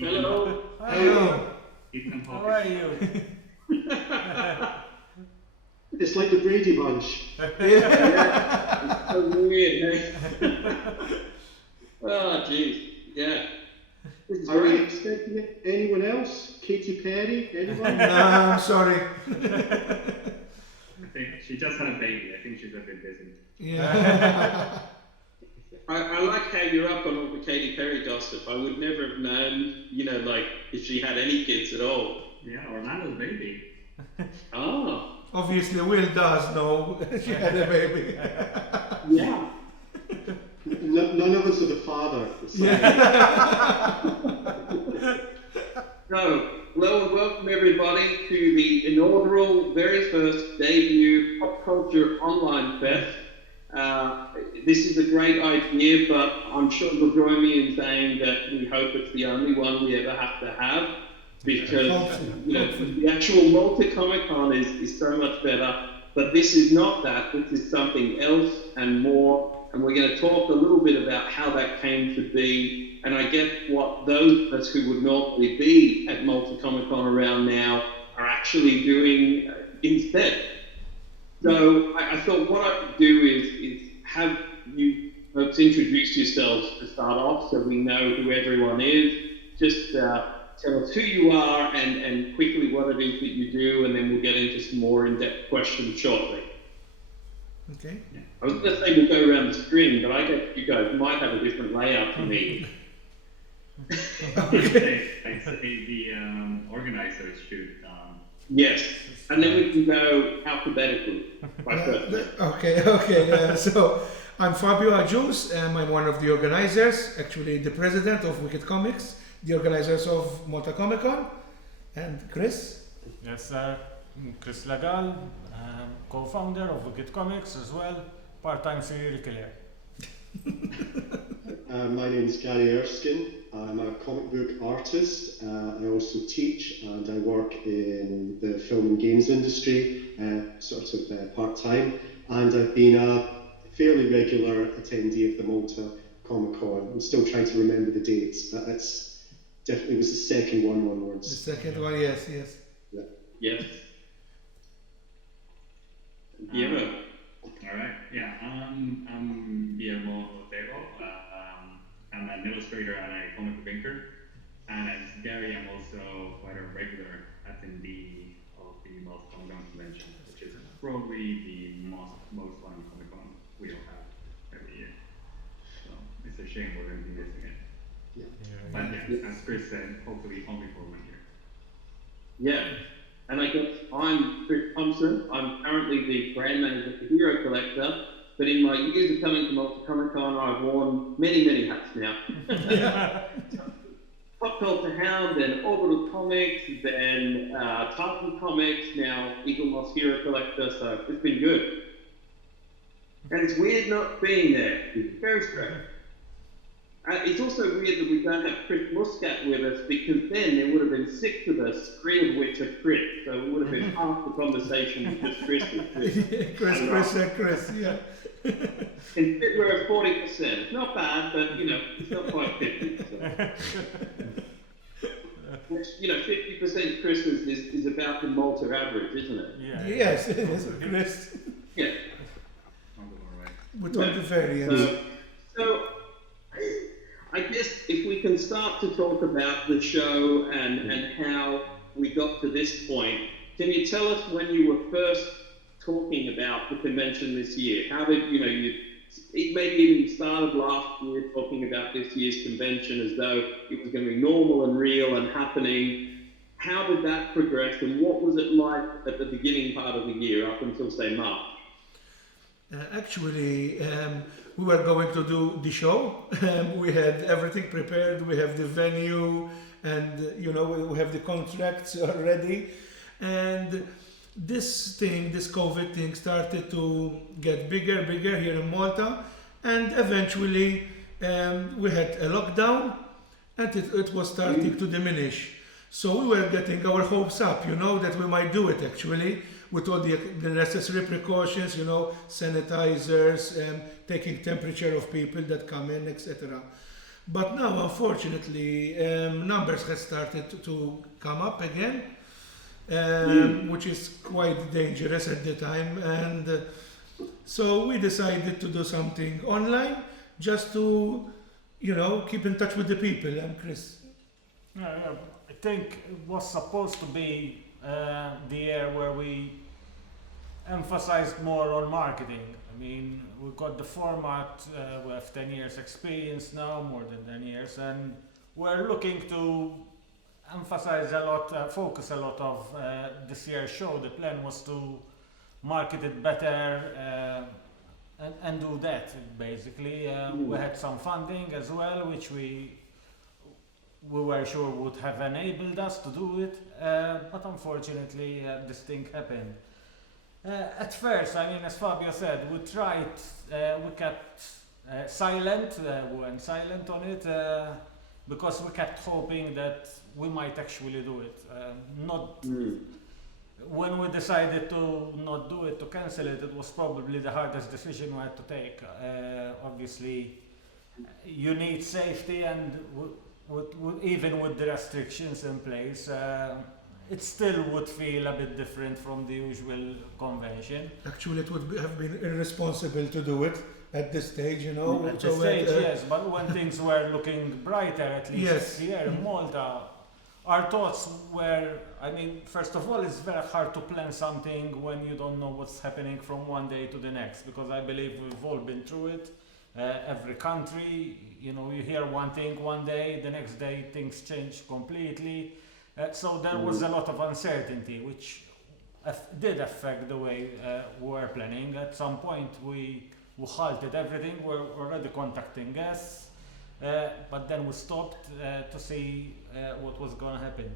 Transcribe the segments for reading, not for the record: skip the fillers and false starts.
Hello. Hello. Ethan How are you? It's like the Brady Bunch. Yeah, it's so weird, eh? Oh, jeez. Yeah. This is Are we great. expecting anyone else? Katy Perry? Anyone? No, I'm sorry. I think she just had a baby. I think she's a bit busy. Yeah. I like how you're up on all the Katy Perry gossip. I would never have known, like if she had any kids at all. Yeah, Orlando's baby. Oh, Obviously, Will does know she had a baby. yeah. None of us are the father. So, welcome everybody to the inaugural, very first debut Pop Culture Online Fest. This is a great idea, but I'm sure you'll join me in saying that we hope it's the only one we ever have to have, because the actual Malta Comic Con is so much better, but this is not that. This is something else and more, and we're going to talk a little bit about how that came to be, and I guess what those of us who would normally be at Malta Comic Con around now are actually doing instead. So I thought what I would do is have you folks introduce yourselves to start off, so we know who everyone is. Just tell us who you are and quickly what it is that you do, and then we'll get into some more in-depth questions shortly. Okay. Yeah. I was going to say we'll go around the string, but I guess you guys might have a different layout to me. Okay. I say the organizers should. Yes, and then we can go alphabetically by first. Okay. So I'm Fabio Agius, and I'm one of the organizers, actually the president of Wicked Comics, the organizers of Malta Comic Con. And Chris? Yes, sir. Chris Legalle, co-founder of Wicked Comics as well, part-time serial killer. My name is Gary Erskine. I'm a comic book artist. I also teach and I work in the film and games industry, part-time. And I've been a fairly regular attendee of the Malta Comic Con. I'm still trying to remember the dates, but it's definitely was the second one onwards. The second one, yes. Yeah. Yes. Guillermo. All right. Yeah. I'm Guillermo Ortego. I'm an illustrator and a comic book inker. And as Gary, I'm also quite a regular attendee of the Malta Comic Con convention, which is probably the most fun Comic Con we all have every year. So it's a shame we're going to be missing it. Yeah. But yeah, as Chris said, hopefully only for 1 year. Yeah, and I guess I'm Chris Thompson. I'm currently the brand manager for Hero Collector, but in my years of coming to Malta Comic Con, I've worn many hats now. Pop Culture Hound, then Orbital Comics, then Thompson Comics, now Eagle Moss Hero Collector, so it's been good. And it's weird not being there. It's very strange. It's also weird that we don't have Chris Muscat with us, because then there would have been 6 of us, 3 of which are Chris. So it would have been half the conversation with just Chris and Chris, yeah. And we're at 40%. It's not bad, but it's not quite 50. So. Which 50% Christmas is about the Malta average, isn't it? Yeah. Yes, it is, Chris. Yeah. With all the variants. So I guess if we can start to talk about the show and how we got to this point, can you tell us when you were first talking about the convention this year? How did maybe even you started last year talking about this year's convention as though it was going to be normal and real and happening. How did that progress, and what was it like at the beginning part of the year up until say March? Actually, we were going to do the show. We had everything prepared. We have the venue, and we have the contracts already. And this COVID thing, started to get bigger here in Malta, and eventually we had a lockdown, and it was starting to diminish. So we were getting our hopes up, that we might do it actually, with all the necessary precautions, sanitizers, taking temperature of people that come in, etc. But now, unfortunately, numbers have started to come up again, which is quite dangerous at the time. And so we decided to do something online just to, keep in touch with the people. And Chris. Yeah, I think it was supposed to be the year where we emphasized more on marketing. I mean, we got the format, we have 10 years experience now, more than 10 years, and we're looking to emphasize a lot, focus a lot of this year's show. The plan was to market it better and do that, basically. We had some funding as well, which we were sure would have enabled us to do it, but unfortunately this thing happened. At first, I mean, as Fabio said, we tried, we kept silent, we went silent on it, because we kept hoping that we might actually do it. When we decided to not do it, to cancel it, it was probably the hardest decision we had to take. Obviously, you need safety, and even with the restrictions in place, it still would feel a bit different from the usual convention. Actually, it would have been irresponsible to do it at this stage, At this stage, yes, but when things were looking brighter, at least here in Malta, our thoughts were, I mean, first of all, it's very hard to plan something when you don't know what's happening from one day to the next, because I believe we've all been through it. Every country, you hear one thing one day, the next day things change completely. So there was a lot of uncertainty, which did affect the way we were planning. At some point, we halted everything. We're already contacting guests, but then we stopped to see what was going to happen.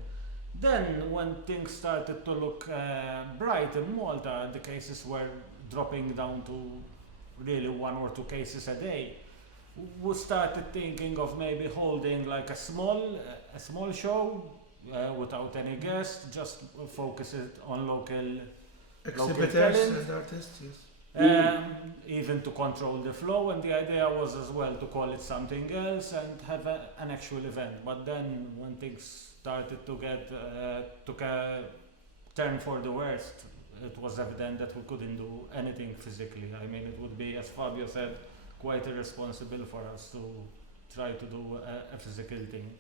Then, when things started to look bright in Malta, the cases were dropping down to really 1 or 2 cases a day. We started thinking of maybe holding like a small show. Without any guests, just focus it on local exhibitors and artists, yes. Even to control the flow, and the idea was as well to call it something else and have an actual event. But then when things started to get took a turn for the worst, it was evident that we couldn't do anything physically. I mean, it would be, as Fabio said, quite irresponsible for us to try to do a physical thing.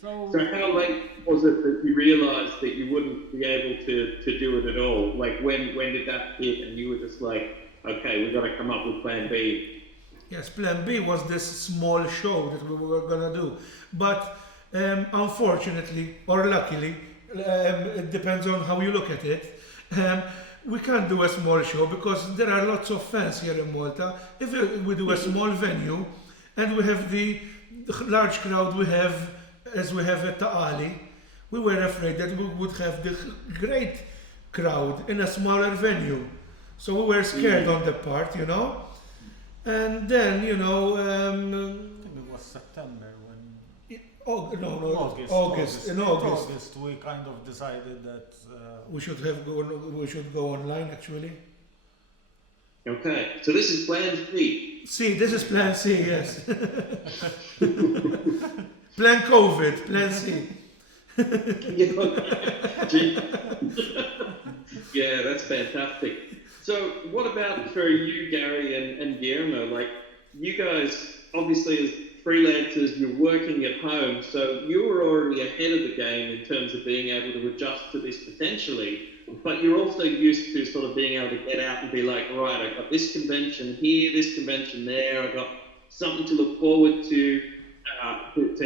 So how late was it that you realised that you wouldn't be able to do it at all? Like when did that hit and you were just like, okay, we've got to come up with plan B? Yes, plan B was this small show that we were going to do. But unfortunately, or luckily, it depends on how you look at it, we can't do a small show because there are lots of fans here in Malta. If we do a small venue and we have the large crowd we have, as we have at Ta'ali, we were afraid that we would have the great crowd in a smaller venue. So we were scared on the part, And then, I think it was September when... August. In August, we kind of decided that... we should go online, actually. Okay, so this is plan C. This is plan C, yes. Plan COVID, plan C. Yeah, that's fantastic. So what about for you, Gary and Guillermo? Like, you guys, obviously as freelancers, you're working at home, so you were already ahead of the game in terms of being able to adjust to this potentially, but you're also used to sort of being able to get out and be like, right, I got this convention here, this convention there, I got something to look forward to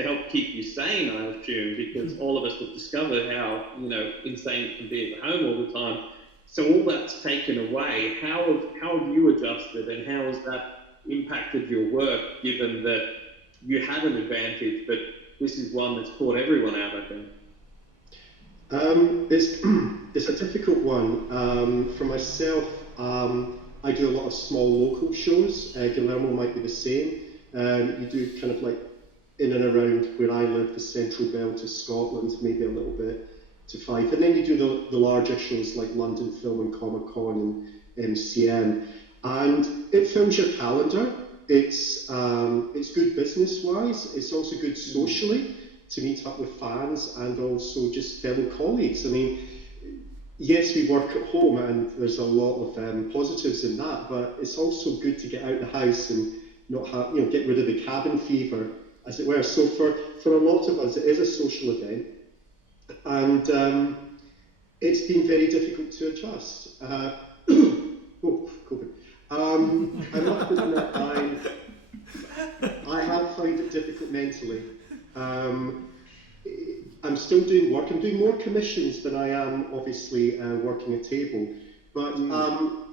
help keep you sane, I assume, because all of us have discovered how, insane it can be at home all the time. So all that's taken away. How have you adjusted, and how has that impacted your work, given that you had an advantage, but this is one that's caught everyone out, I think? It's a difficult one. For myself, I do a lot of small local shows. Guillermo might be the same. You do kind of like in and around where I live, the Central Belt to Scotland, maybe a little bit to Fife. And then you do the larger shows like London Film and Comic Con and MCM. And it fills your calendar. it's good business-wise. It's also good socially to meet up with fans and also just fellow colleagues. I mean, yes, we work at home and there's a lot of positives in that, but it's also good to get out the house and not have, get rid of the cabin fever, as it were. So for a lot of us, it is a social event, and it's been very difficult to adjust. Oh, COVID. I must admit, I have found it difficult mentally. I'm still doing work. I'm doing more commissions than I am, obviously, working a table. But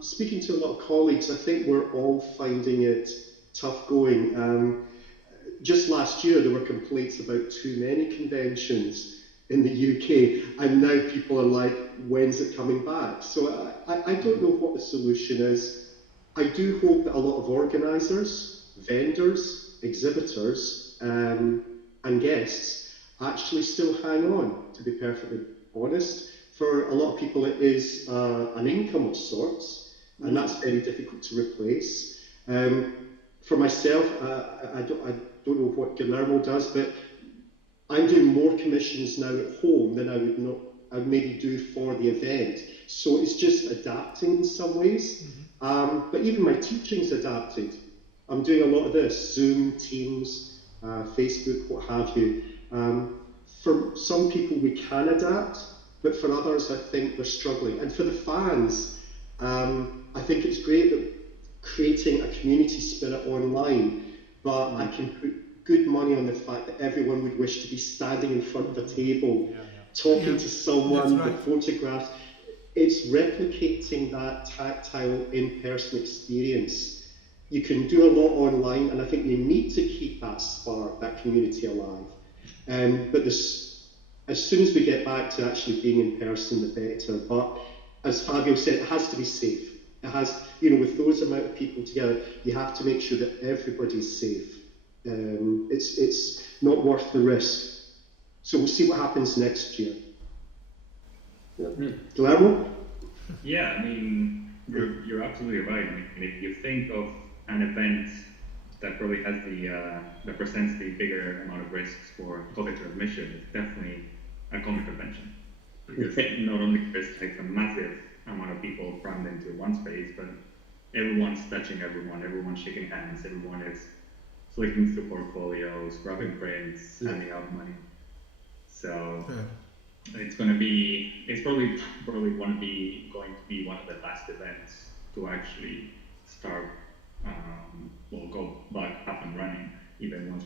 speaking to a lot of colleagues, I think we're all finding it tough going. Just last year, there were complaints about too many conventions in the UK, and now people are like, when's it coming back? So I don't know what the solution is. I do hope that a lot of organisers, vendors, exhibitors, and guests actually still hang on, to be perfectly honest. For a lot of people, it is an income of sorts, and that's very difficult to replace. For myself, I don't know what Guillermo does, but I'm doing more commissions now at home than I would maybe do for the event. So it's just adapting in some ways. But even my teaching's adapted. I'm doing a lot of this, Zoom, Teams, Facebook, what have you. For some people we can adapt, but for others I think they're struggling. And for the fans, I think it's great that creating a community spirit online, but I can put good money on the fact that everyone would wish to be standing in front of a table, talking to someone, the photographs. It's replicating that tactile in-person experience. You can do a lot online, and I think you need to keep that spark, that community alive. But as soon as we get back to actually being in person, the better. But as Fabio said, it has to be safe. It has, with those amount of people together, you have to make sure that everybody's safe. It's not worth the risk. So we'll see what happens next year. Guillermo? Yeah, I mean, you're absolutely right. I mean, if you think of an event that probably has that presents the bigger amount of risks for public admission, it's definitely a comic convention. Because not only this takes a massive amount of people crammed into one space, but everyone's touching everyone's shaking hands, everyone is flicking through portfolios, grabbing prints, handing out money. So it's probably going to be one of the last events to actually start, go back up and running, even once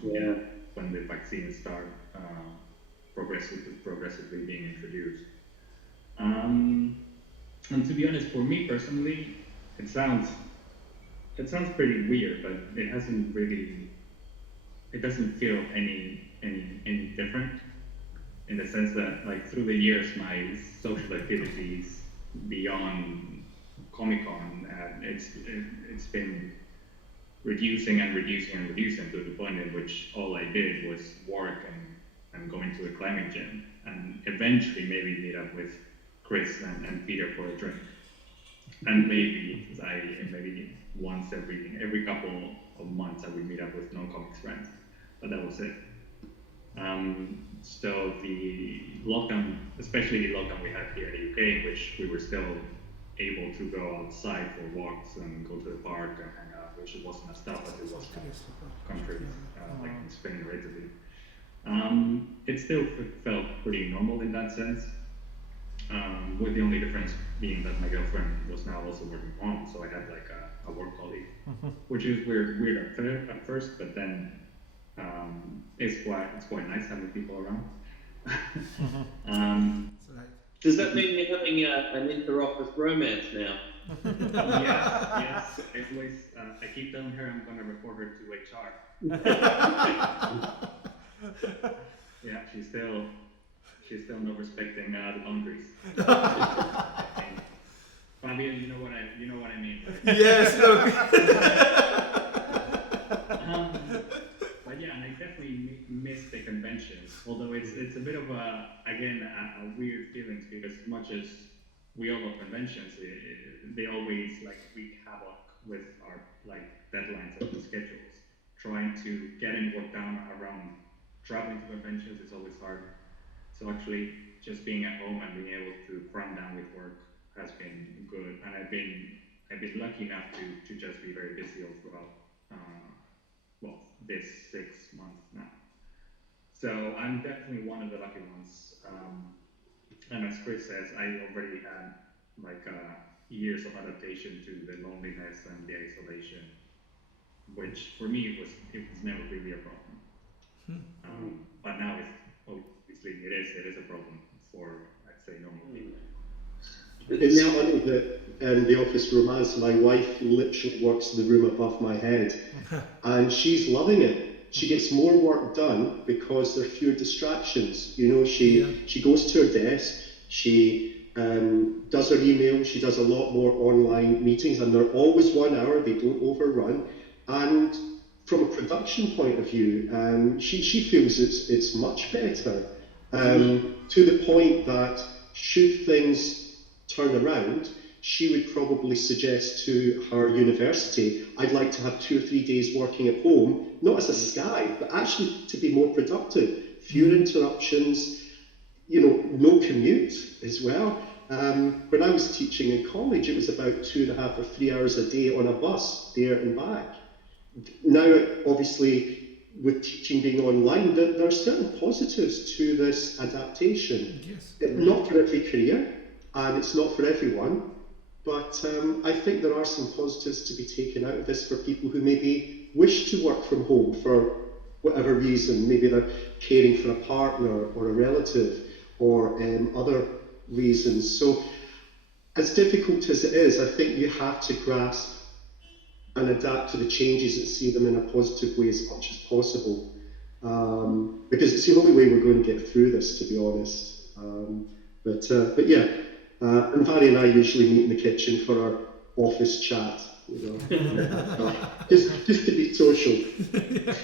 when the vaccines start progressively being introduced. And to be honest, for me personally, it sounds pretty weird, but it doesn't feel any different, in the sense that, like, through the years, my social activities beyond Comic-Con, it's been reducing to the point in which all I did was work and going to a climbing gym, and eventually maybe meet up with Chris and Peter for a drink, and maybe once every couple of months I would meet up with non-comics friends, but that was it. So the lockdown, especially the lockdown we had here in the UK, in which we were still able to go outside for walks and go to the park and hang out, which it wasn't as tough as it was in countries like in Spain or Italy. It still felt pretty normal in that sense, with the only difference being that my girlfriend was now also working from home, so I had like a work colleague, which is weird at first, but then it's quite nice having people around. Does that mean you're having an inter-office romance now? Yes. I keep telling her I'm going to report her to HR. Yeah, she's still not respecting the boundaries. Fabio, you know what I mean. Right? Yes, look. But yeah, and I definitely miss the conventions. Although it's a bit of a weird feeling, because as much as we all love conventions, they always like wreak havoc with our deadlines of the schedules. Trying to get any work done around traveling to conventions is always hard. So actually, just being at home and being able to cram down with work has been good. And I've been lucky enough to just be very busy all throughout, this 6 months now. So I'm definitely one of the lucky ones. And as Chris says, I already had years of adaptation to the loneliness and the isolation, which for me it was never really a problem. But now obviously it is a problem for, I'd say, normal people. It's funny that in the office romance, my wife literally works in the room above my head, and she's loving it. She gets more work done because there are fewer distractions. You know, she goes to her desk, she does her email, she does a lot more online meetings, and they're always 1 hour, they don't overrun. And from a production point of view, she feels it's much better, to the point that should things turn around, she would probably suggest to her university, I'd like to have 2 or 3 days working at home, not as a sky, but actually to be more productive, fewer interruptions, no commute as well. When I was teaching in college, it was about 2.5 or 3 hours a day on a bus, there and back. Now, obviously, with teaching being online, there are certain positives to this adaptation. Yes. Not for every career, and it's not for everyone, but I think there are some positives to be taken out of this for people who maybe wish to work from home for whatever reason. Maybe they're caring for a partner or a relative or other reasons. So as difficult as it is, I think you have to grasp and adapt to the changes and see them in a positive way as much as possible, because it's the only way we're going to get through this, to be honest. But yeah, and Barry and I usually meet in the kitchen for our office chat, just to be social.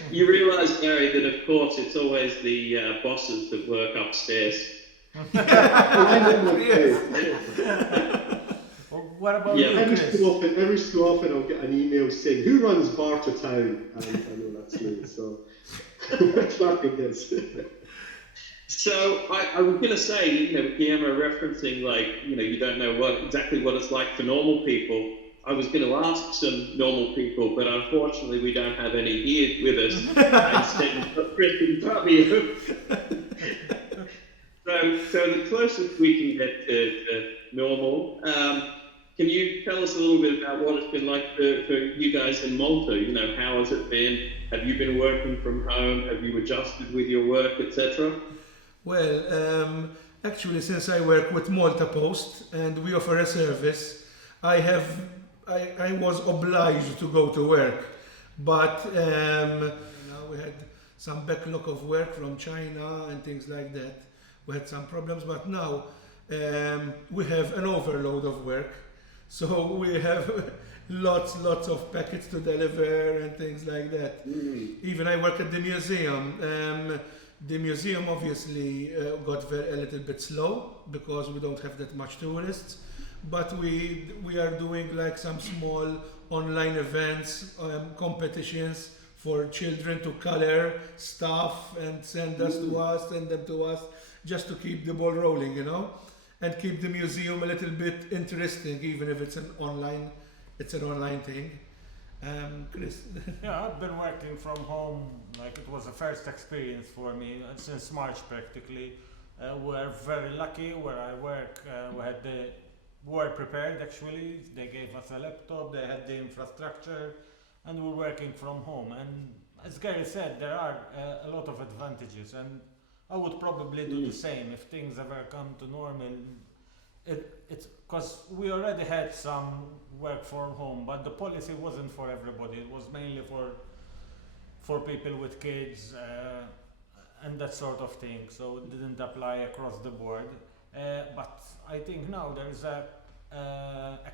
You realise, Gary, that of course it's always the bosses that work upstairs. What about you, Chris? Every so often I'll get an email saying, who runs bar to town? And I know that's me, so that's what it is. So I was going to say, Guillermo referencing you don't know exactly what it's like for normal people. I was going to ask some normal people, but unfortunately we don't have any here with us. Instead we've got Chris and Fabio. So the closest we can get to normal. Can you tell us a little bit about what it's been like for you guys in Malta? How has it been? Have you been working from home? Have you adjusted with your work, etc.? Well, actually, since I work with Malta Post and we offer a service, I was obliged to go to work. But we had some backlog of work from China and things like that. We had some problems, but now we have an overload of work. So we have lots of packets to deliver and things like that. Even I work at the museum. The museum obviously got a little bit slow because we don't have that much tourists. But we are doing some small online events, competitions for children to color stuff and send them to us, just to keep the ball rolling, and keep the museum a little bit interesting, even if it's an online thing. Chris? Yeah, I've been working from home, it was a first experience for me since March practically. We're very lucky where I work. We were prepared actually. They gave us a laptop, they had the infrastructure, and we're working from home. And as Gary said, there are a lot of advantages, and I would probably do the same if things ever come to normal. It's because we already had some work from home, but the policy wasn't for everybody. It was mainly for people with kids and that sort of thing. So it didn't apply across the board. But I think now there is a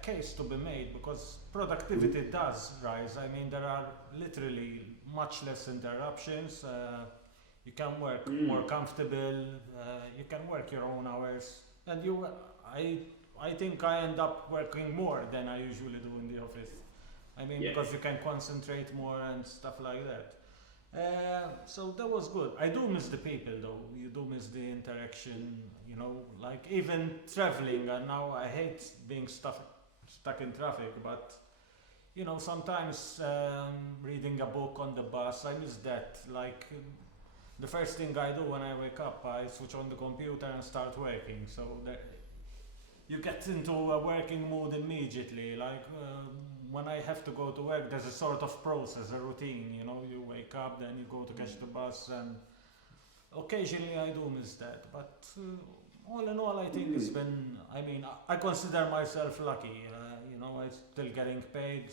case to be made because productivity does rise. I mean, there are literally much less interruptions. You can work more comfortable. You can work your own hours, and I think I end up working more than I usually do in the office. I mean, Yeah. because you can concentrate more and stuff like that. So that was good. I do miss the people though. You do miss the interaction, you know, like even traveling. And now I hate being stuck in traffic, but you know, sometimes reading a book on the bus, I miss that. Like the first thing I do when I wake up, I switch on the computer and start working. So that you get into a working mood immediately. Like when I have to go to work, there's a sort of process, a routine. You know, you wake up, then you go to catch the bus, and occasionally I do miss that. But all in all, I think it's been. I mean, I consider myself lucky. You know, I'm still getting paid,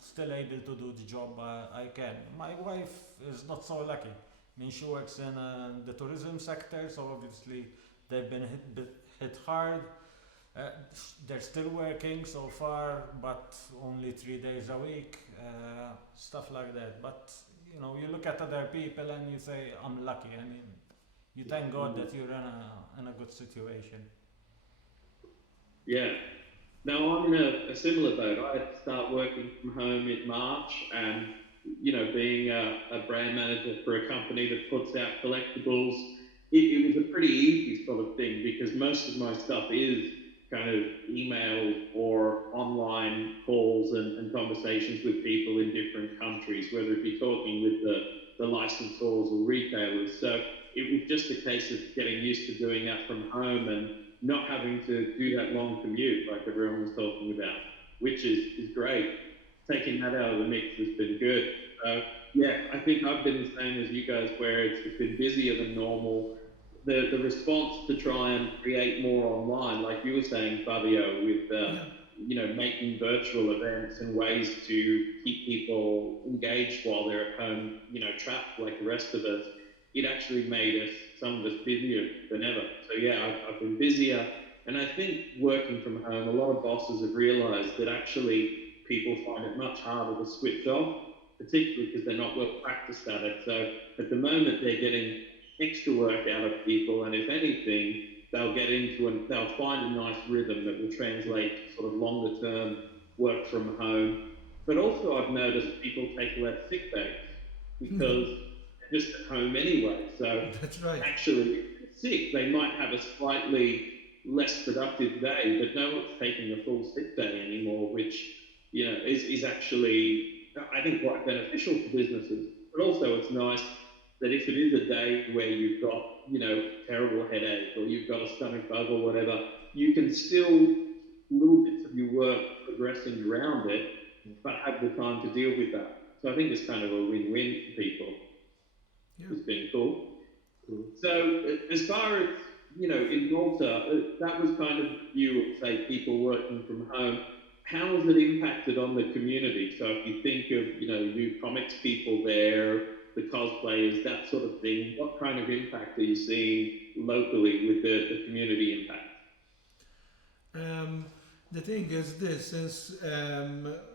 still able to do the job I can. My wife is not so lucky. I mean, she works in the tourism sector, so obviously they've been hit hard. They're still working so far, but only 3 days a week, stuff like that. But you know, you look at other people and you say, "I'm lucky." I mean, you thank God that you're in a good situation. Yeah. Now I'm in a similar boat. I had to start working from home in March, and you know, being a brand manager for a company that puts out collectibles, it was a pretty easy sort of thing because most of my stuff is kind of email or online calls and conversations with people in different countries, whether it be talking with the licensors or retailers. So it was just a case of getting used to doing that from home and not having to do that long commute like everyone was talking about, which is great. Taking that out of the mix has been good. So yeah, I think I've been the same as you guys, where it's been busier than normal. The response to try and create more online, like you were saying, Fabio, with you know, making virtual events and ways to keep people engaged while they're at home, you know, trapped like the rest of us, it actually made us, some of us, busier than ever. So yeah, I've been busier, and I think working from home, a lot of bosses have realised that actually people find it much harder to switch off, particularly because they're not well practiced at it. So at the moment, they're getting extra work out of people, and if anything, they'll get into and they'll find a nice rhythm that will translate to sort of longer term work from home. But also, I've noticed people take less sick days because they're just at home anyway. So That's right. actually, if they're sick, they might have a slightly less productive day, but no one's taking a full sick day anymore, which, you know, is actually, I think, quite beneficial for businesses. But also, it's nice that if it is a day where you've got, you know, terrible headache or you've got a stomach bug or whatever, you can still little bits of your work progressing around it, but have the time to deal with that. So I think it's kind of a win-win for people. Yeah. It's been cool. So as far as, you know, in Malta, that was kind of view of, say, people working from home. How has it impacted on the community? So if you think of, you know, new comics people there, the cosplayers, that sort of thing, what kind of impact are you seeing locally with the community impact? The thing is this, since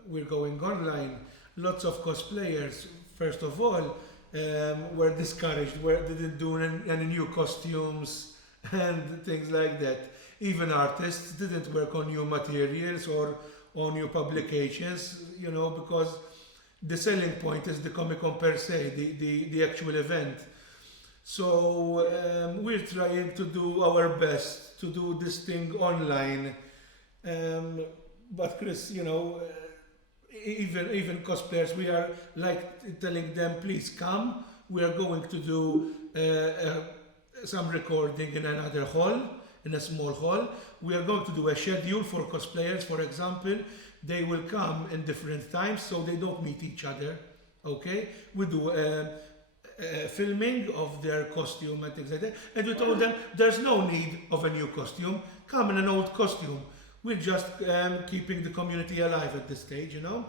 we're going online, lots of cosplayers, first of all, were discouraged, they didn't do any new costumes and things like that. Even artists didn't work on new materials or on new publications, you know, because the selling point is the Comic-Con per se, the actual event. So we're trying to do our best to do this thing online. But Chris, you know, even cosplayers, we are like telling them, please come. We are going to do some recording in another hall, in a small hall. We are going to do a schedule for cosplayers, for example. They will come in different times so they don't meet each other. Okay? We do filming of their costume and things like that. And we told them there's no need of a new costume. Come in an old costume. We're just keeping the community alive at this stage, you know.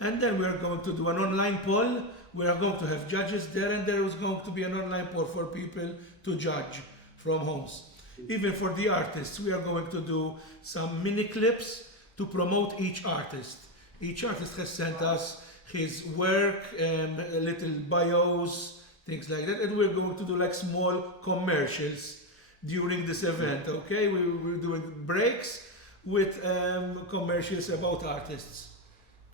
And then we're going to do an online poll. We are going to have judges there, and there is going to be an online poll for people to judge from homes. Even for the artists, we are going to do some mini clips to promote each artist. Each artist has sent us his work, little bios, things like that, and we're going to do like small commercials during this event, okay? We're doing breaks with commercials about artists.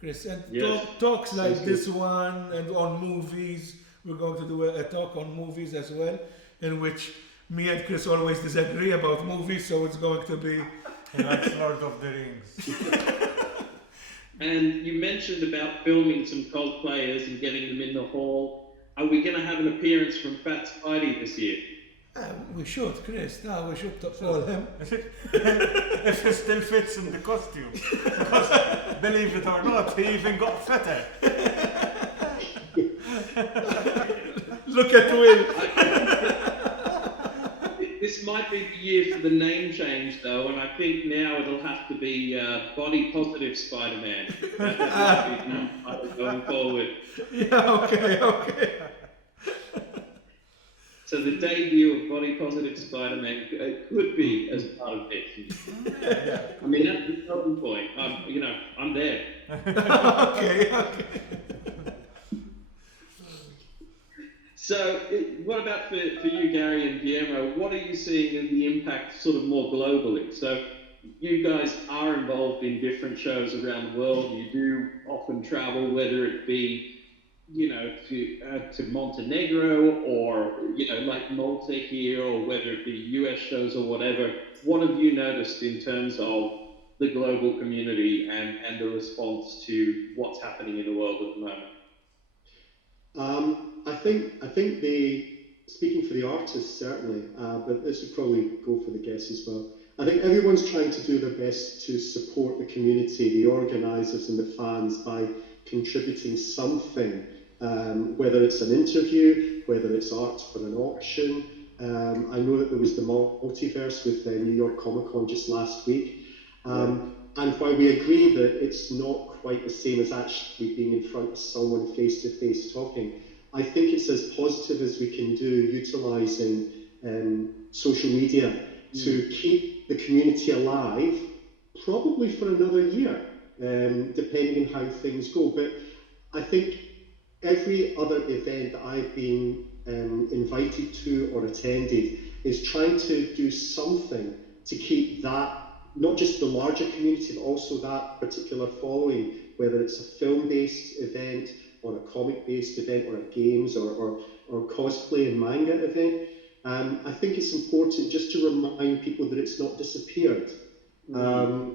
Chris. And Yes. talks like this one and on movies. We're going to do a talk on movies as well, in which me and Chris always disagree about movies, so it's going to be... He likes Lord of the Rings. And you mentioned about filming some cosplayers and getting them in the hall. Are we going to have an appearance from Fat Spidey this year? We should, Chris. No, we should call him. If he still fits in the costume. Because, believe it or not, he even got fatter. Look at Will. This might be the year for the name change, though, and I think now it'll have to be Body Positive Spider-Man. That might be the title going forward. Yeah, okay. So the debut of Body Positive Spider-Man could be as part of it. I mean, that's the starting point. I'm there. Okay. So, what about for you, Gary and Guillermo? What are you seeing in the impact sort of more globally? So, you guys are involved in different shows around the world. You do often travel, whether it be, to Montenegro or, like Malta here, or whether it be US shows or whatever. What have you noticed in terms of the global community and the response to what's happening in the world at the moment? I think speaking for the artists certainly, but this would probably go for the guests as well. I think everyone's trying to do their best to support the community, the organisers and the fans by contributing something, whether it's an interview, whether it's art for an auction. I know that there was the multiverse with New York Comic Con just last week. And while we agree that it's not quite the same as actually being in front of someone face to face talking, I think it's as positive as we can do utilising social media to keep the community alive, probably for another year, depending on how things go. But I think every other event that I've been invited to or attended is trying to do something to keep that, not just the larger community, but also that particular following, whether it's a film-based event or a comic-based event or a games or cosplay and manga event. I think it's important just to remind people that it's not disappeared. I'm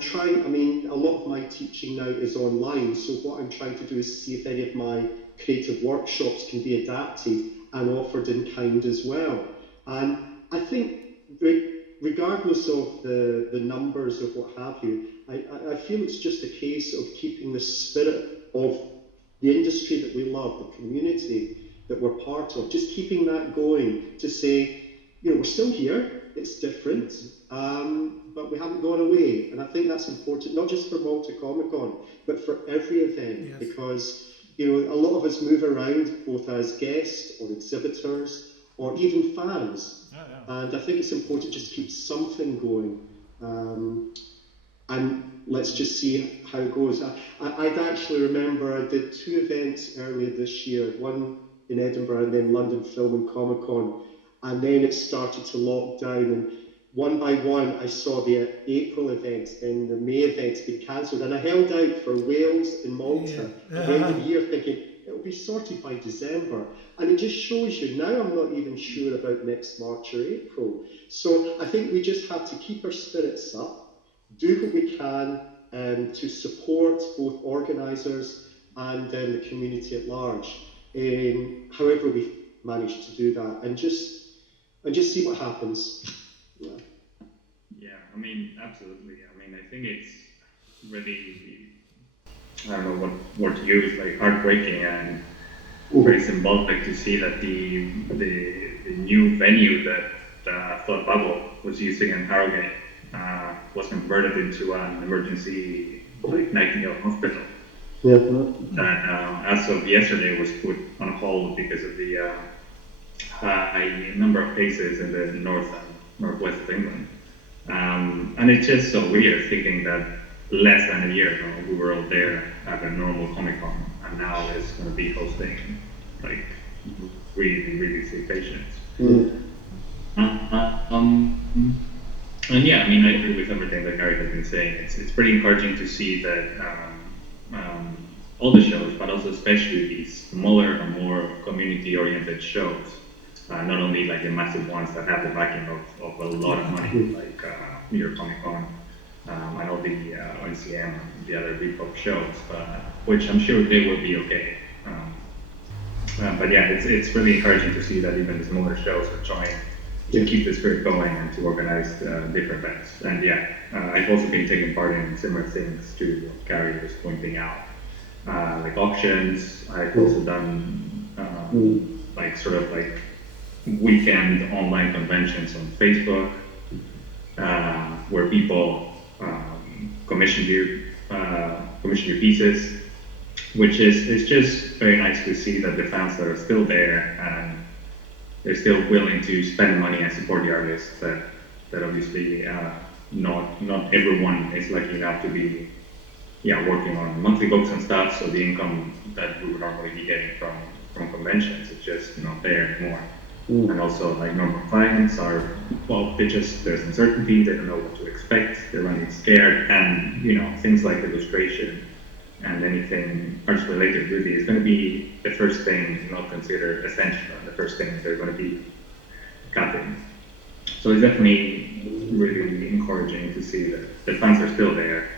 trying, a lot of my teaching now is online, so what I'm trying to do is see if any of my creative workshops can be adapted and offered in kind as well. And I think regardless of the numbers of what have you, I feel it's just a case of keeping the spirit of the industry that we love, the community that we're part of, just keeping that going to say, we're still here, it's different, but we haven't gone away. And I think that's important, not just for Malta Comic Con, but for every event, because a lot of us move around both as guests or exhibitors or even fans. And I think it's important just to keep something going. And let's just see how it goes. I'd actually remember I did 2 events earlier this year, one in Edinburgh and then London Film and Comic Con, and then it started to lock down, and one by one I saw the April events and the May events being cancelled, and I held out for Wales and Malta at the end of the year thinking it'll be sorted by December, and it just shows you, now I'm not even sure about next March or April. So I think we just have to keep our spirits up, do what we can to support both organisers and the community at large, however we manage to do that, and just see what happens. Absolutely. I think it's really, I don't know what word to use, like heartbreaking and very symbolic to see that the new venue that Thought Bubble was using in Harrogate was converted into an emergency Nightingale hospital. That as of yesterday was put on hold because of the high number of cases in the north and northwest of England. And it's just so weird thinking that less than a year ago we were all there at a normal Comic Con, and now it's going to be hosting like really, really sick patients. And yeah, I agree with everything that Gary has been saying. It's pretty encouraging to see that all the shows, but also especially these smaller and more community-oriented shows. Not only like the massive ones that have the backing of a lot of money, like New York Comic Con and all the ONCM and the other big pop shows, which I'm sure they will be okay. But yeah, it's really encouraging to see that even the smaller shows are trying to keep the spirit going and to organize different events. And yeah, I've also been taking part in similar things to what Gary was pointing out, like auctions. I've also done like sort of like weekend online conventions on Facebook, where people commission your pieces, which is just very nice to see that the fans that are still there and they're still willing to spend money and support the artists that obviously not everyone is lucky enough to be working on monthly books and stuff, so the income that we would normally be getting from conventions is just not there anymore. And also like normal clients are, well, there's uncertainty, they don't know what to expect, they're running scared, and things like illustration and anything arts related really is going to be the first thing not considered essential, and the first thing they're going to be cutting. So it's definitely really encouraging to see that the fans are still there.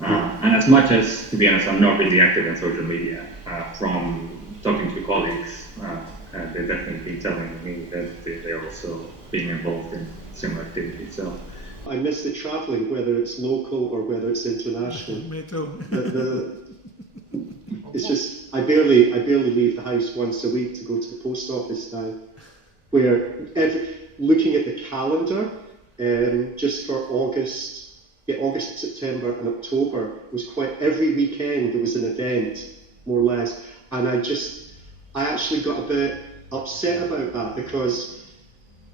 And as much as, to be honest, I'm not really active in social media, from talking to colleagues, they've definitely been telling me that they're also being involved in similar activities. So I miss the travelling, whether it's local or whether it's international. Me too. It's just I barely leave the house once a week to go to the post office now. Where looking at the calendar, just for August, September, and October was quite every weekend there was an event, more or less, and I actually got a bit upset about that because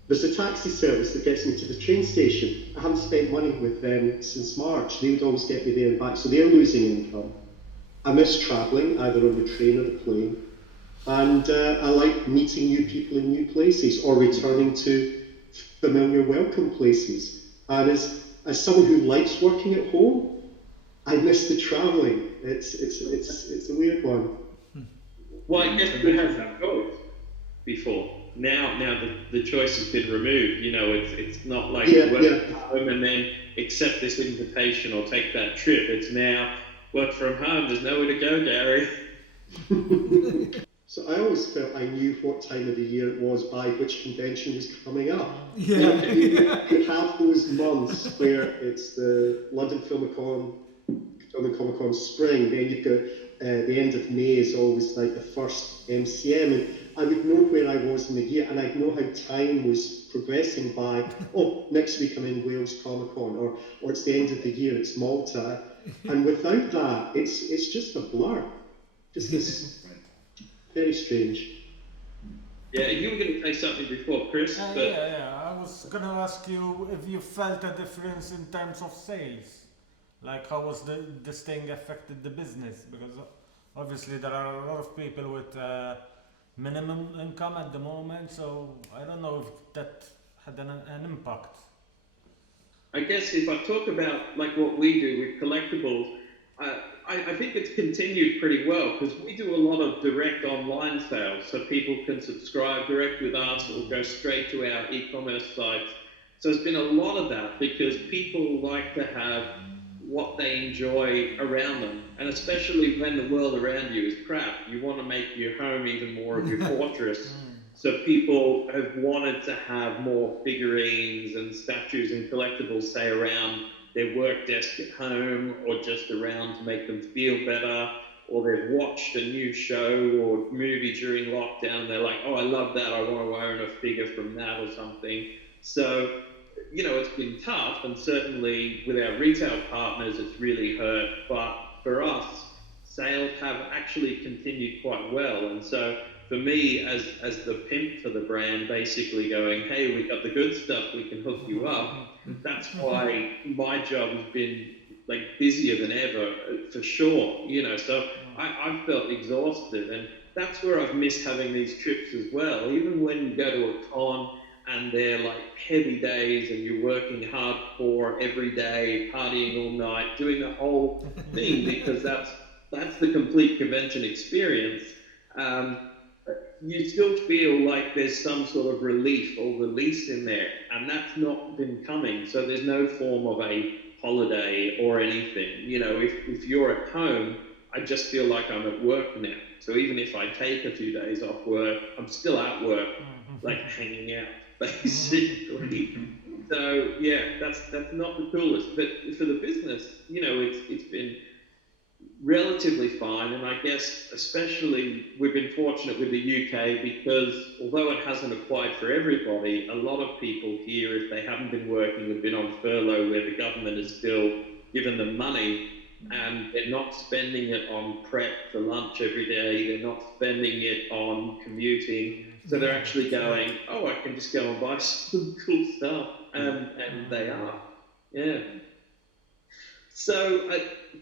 there's a taxi service that gets me to the train station. I haven't spent money with them since March. They would always get me there and back, so they're losing income. I miss travelling, either on the train or the plane. And I like meeting new people in new places or returning to familiar welcome places. And as someone who likes working at home, I miss the travelling. It's a weird one. Well, I guess we had that both before. Now the choice has been removed. It's not like work from home and then accept this invitation or take that trip. It's now work from home. There's nowhere to go, Gary. So I always felt I knew what time of the year it was by which convention was coming up. Yeah. You have those months where it's the London Comic Con spring, then you've got the end of May is always like the first MCM, and I would know where I was in the year, and I'd know how time was progressing by, next week I'm in Wales Comic Con, or it's the end of the year, it's Malta, and without that, it's just a blur. Just this very strange. Yeah, you were going to say something before, Chris. I was going to ask you if you felt a difference in terms of sales. Like, how was this thing affected the business? Because obviously there are a lot of people with minimum income at the moment, so I don't know if that had an impact. I guess if I talk about like what we do with collectibles, I think it's continued pretty well because we do a lot of direct online sales, so people can subscribe direct with us or go straight to our e-commerce sites. So there's been a lot of that because people like to have what they enjoy around them, and especially when the world around you is crap, you want to make your home even more of your fortress. So people have wanted to have more figurines and statues and collectibles, say, around their work desk at home or just around to make them feel better, or they've watched a new show or movie during lockdown, they're like, oh, I love that, I want to own a figure from that or something. So it's been tough, and certainly with our retail partners, it's really hurt. But for us, sales have actually continued quite well. And so for me, as the pimp for the brand, basically going, hey, we got the good stuff, we can hook you up. That's why my job has been like busier than ever, for sure. So I've felt exhausted, and that's where I've missed having these trips as well. Even when you go to a con, and they're like heavy days and you're working hardcore every day, partying all night, doing the whole thing because that's that's the complete convention experience, um, you still feel like there's some sort of relief or release in there, and that's not been coming. So there's no form of a holiday or anything. You know, if you're at home, I just feel like I'm at work now. So even if I take a few days off work, I'm still at work, like hanging out, basically. So yeah, that's not the coolest. But for the business, you know, it's been relatively fine, and I guess especially we've been fortunate with the UK because although it hasn't applied for everybody, a lot of people here, if they haven't been working, have been on furlough where the government has still given them money, and they're not spending it on prep for lunch every day, they're not spending it on commuting, so they're actually going, oh, I can just go and buy some cool stuff, and they are, yeah. So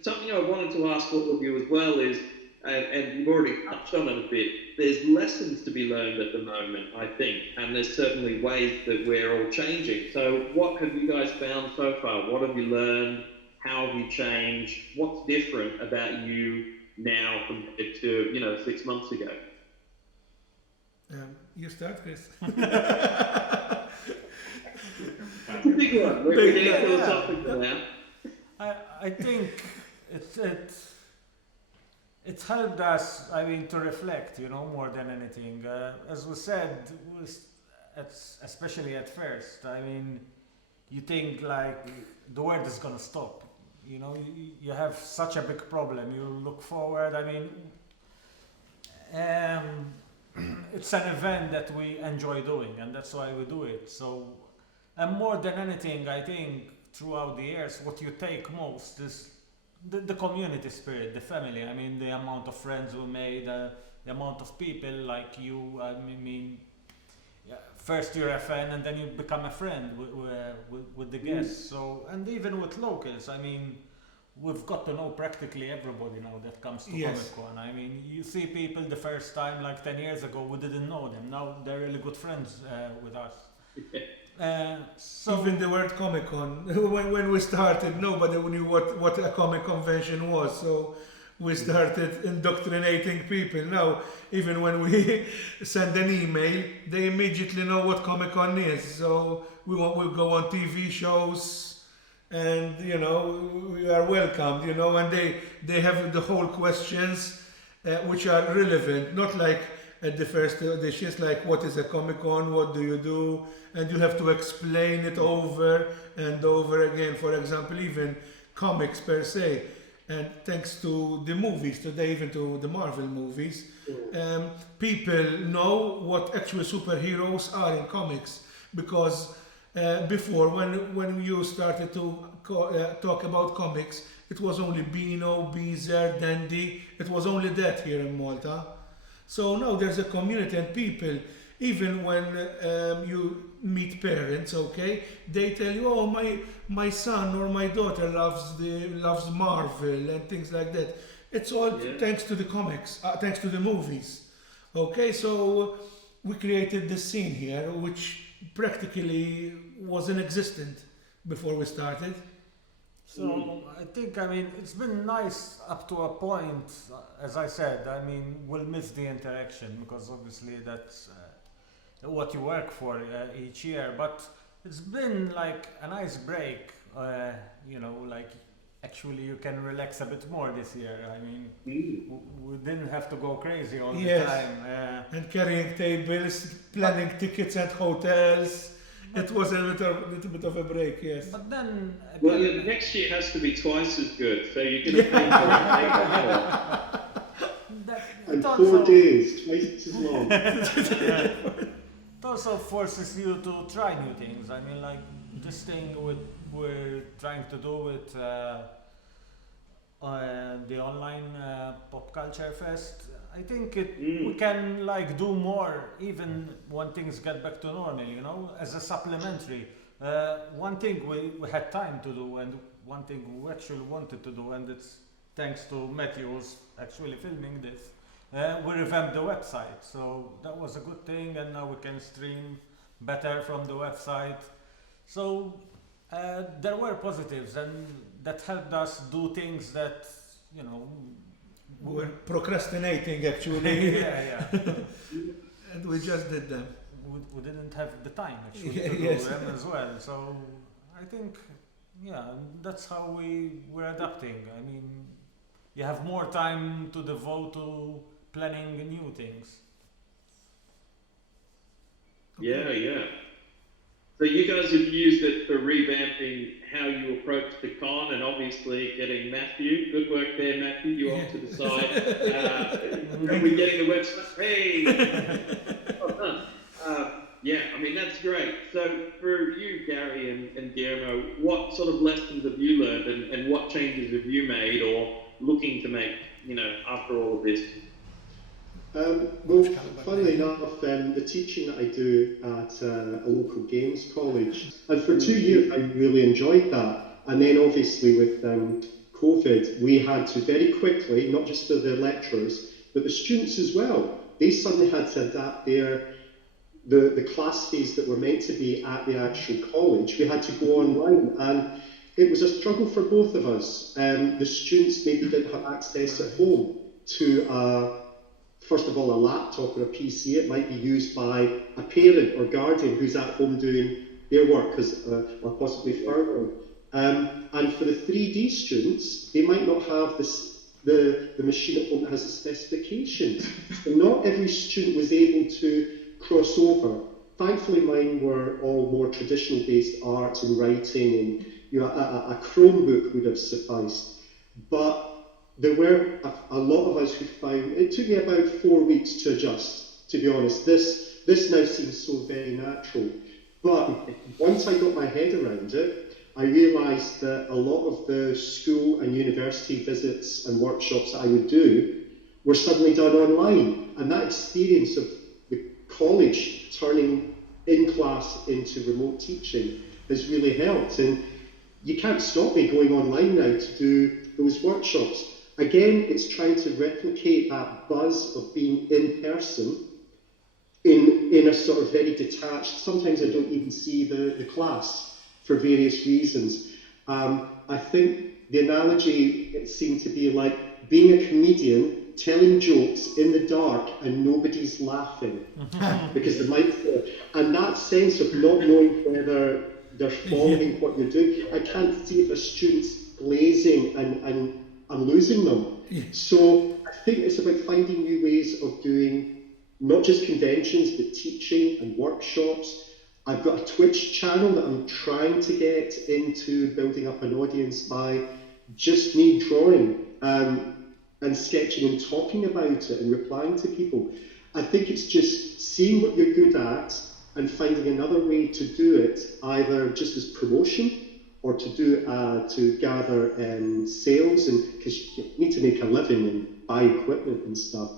something I wanted to ask all of you as well is, and you've already touched on it a bit, there's lessons to be learned at the moment, I think, and there's certainly ways that we're all changing. So what have you guys found so far? What have you learned? How have you changed? What's different about you now compared to, you know, 6 months ago? You start, Chris. It's a big one. We're getting philosophical now. I think it's helped us, I mean, to reflect, you know, more than anything. As we said, especially at first, I mean, you think like the world is gonna stop. You know, you have such a big problem. You look forward. I mean, it's an event that we enjoy doing, and that's why we do it. So, and more than anything, I think throughout the years, what you take most is the community spirit, the family. I mean, the amount of friends we made, the amount of people like you. I mean, yeah, first you're a fan and then you become a friend with the guests. So, and even with locals, I mean, we've got to know practically everybody now that comes to Comic-Con. I mean, you see people the first time, like 10 years ago, we didn't know them. Now they're really good friends with us. So even the word Comic-Con, when we started, nobody knew what a comic convention was. So we started indoctrinating people. Now, even when we send an email, they immediately know what Comic-Con is. So we go on TV shows, and you know, we are welcomed. You know, and they have the whole questions which are relevant, not like at the first editions, like what is a Comic-Con, what do you do, and you have to explain it over and over again. For example, even comics per se, and thanks to the movies today, even to the Marvel movies, people know what actual superheroes are in comics, because before, when you started to talk about comics, it was only Beano, Beezer, Dandy, it was only that here in Malta. So now there's a community, and people, even when you meet parents, okay, they tell you, oh, my son or my daughter loves Marvel and things like that. It's all thanks to the comics, thanks to the movies. Okay, so we created this scene here, which practically wasn't existent before we started. So I think, I mean, it's been nice up to a point. As I said, I mean, we'll miss the interaction because obviously that's what you work for each year. But it's been like a nice break, you know, like actually you can relax a bit more this year. I mean, we didn't have to go crazy all the time. And carrying tables, planning tickets at hotels. It was a little bit of a break, yes. But then... Well, next year has to be twice as good, so you're going to pay for it. And 4 days, twice as long. It also forces you to try new things. I mean, like this thing we're trying to do with the online Pop Culture Fest. I think we can like do more even when things get back to normal, you know, as a supplementary. One thing we had time to do, and one thing we actually wanted to do, and it's thanks to Matthew who's actually filming this, we revamped the website. So that was a good thing, and now we can stream better from the website. So there were positives, and that helped us do things that, you know, We were procrastinating actually. yeah. And we just did them. We didn't have the time actually to Yes. do them as well. So I think, that's how we're adapting. I mean, you have more time to devote to planning new things. Yeah. So you guys have used it for revamping how you approach the con, and obviously getting Matthew. Good work there, Matthew. You off to the side. We're getting the website. Hey. Well done. I mean, that's great. So for you, Gary and Guillermo, what sort of lessons have you learned, and what changes have you made or looking to make, after all of this? Well, funnily enough, the teaching that I do at a local games college, and for 2 years I really enjoyed that. And then obviously with COVID, we had to very quickly, not just the lecturers, but the students as well, they suddenly had to adapt the class days that were meant to be at the actual college. We had to go online, and it was a struggle for both of us. The students maybe didn't have access at home to first of all, a laptop or a PC. It might be used by a parent or guardian who's at home doing their work or possibly further. And for the 3D students, they might not have the machine at home that has the specifications. So not every student was able to cross over. Thankfully, mine were all more traditional based art and writing, and a Chromebook would have sufficed. But there were a lot of us who found it took me about 4 weeks to adjust, to be honest. This now seems so very natural. But once I got my head around it, I realised that a lot of the school and university visits and workshops that I would do were suddenly done online. And that experience of the college turning in class into remote teaching has really helped. And you can't stop me going online now to do those workshops. Again, it's trying to replicate that buzz of being in person in a sort of very detached, sometimes I don't even see the class for various reasons. I think the analogy, it seemed to be like being a comedian, telling jokes in the dark and nobody's laughing because the mic's there. And that sense of not knowing whether they're following what you're doing, I can't see if a student's glazing and I'm losing them. So I think it's about finding new ways of doing not just conventions, but teaching and workshops. I've got a Twitch channel that I'm trying to get into building up an audience by just me drawing and sketching and talking about it and replying to people. I think it's just seeing what you're good at and finding another way to do it, either just as promotion or to do to gather sales, and because you need to make a living and buy equipment and stuff.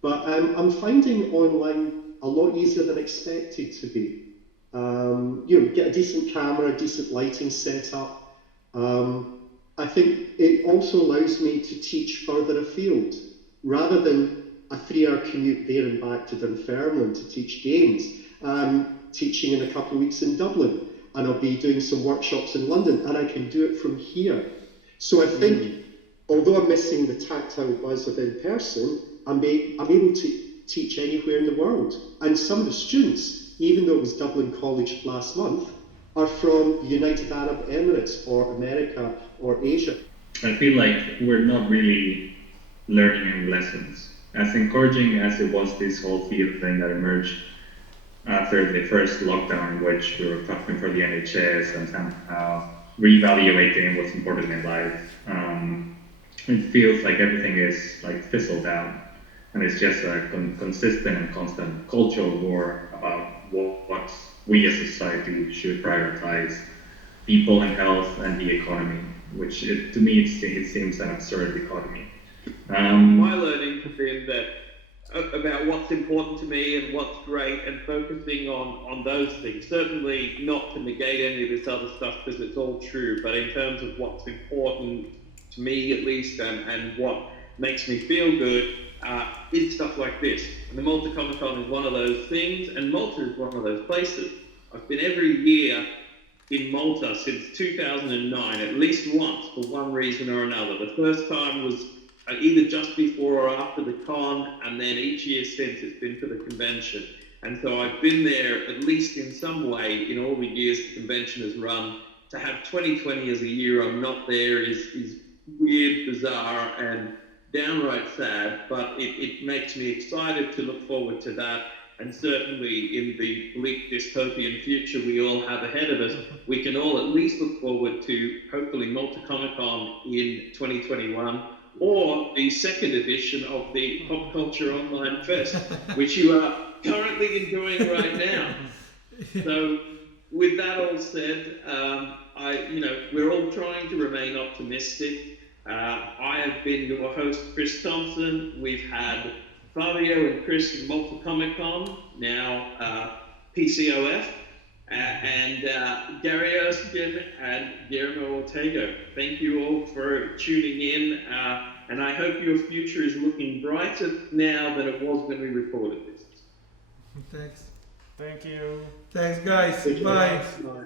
But I'm finding online a lot easier than expected to be. Get a decent camera, decent lighting setup. I think it also allows me to teach further afield, rather than a 3-hour commute there and back to Dunfermline to teach games. I'm teaching in a couple of weeks in Dublin, and I'll be doing some workshops in London, and I can do it from here. So I think, although I'm missing the tactile buzz of in person, I'm able to teach anywhere in the world. And some of the students, even though it was Dublin College last month, are from the United Arab Emirates or America or Asia. I feel like we're not really learning any lessons. As encouraging as it was, this whole field thing that emerged after the first lockdown, in which we were prepping for the NHS and somehow reevaluating what's important in life, it feels like everything is like fizzled down, and it's just a consistent and constant cultural war about what we as a society should prioritize: people and health and the economy, which to me it seems an absurd dichotomy. My learning has been that about what's important to me and what's great, and focusing on those things. Certainly not to negate any of this other stuff, because it's all true, but in terms of what's important to me at least, and what makes me feel good, is stuff like this. And the Malta Comic Con is one of those things, and Malta is one of those places. I've been every year in Malta since 2009, at least once, for one reason or another. The first time was either just before or after the con, and then each year since it's been for the convention. And so I've been there at least in some way in all the years the convention has run. To have 2020 as a year I'm not there is weird, bizarre, and downright sad, but it makes me excited to look forward to that. And certainly in the bleak dystopian future we all have ahead of us, we can all at least look forward to hopefully Malta Comic Con in 2021, or the second edition of the Pop Culture Online Fest, which you are currently enjoying right now. So with that all said, we're all trying to remain optimistic. I have been your host, Chris Thompson. We've had Fabio and Chris from Malta Comic Con, now PCOF, and Gary Erskine and Guillermo Ortego. Thank you all for tuning in, and I hope your future is looking brighter now than it was when we recorded this. Thanks. Thank you. Thanks, guys. Thank you. Bye. Bye.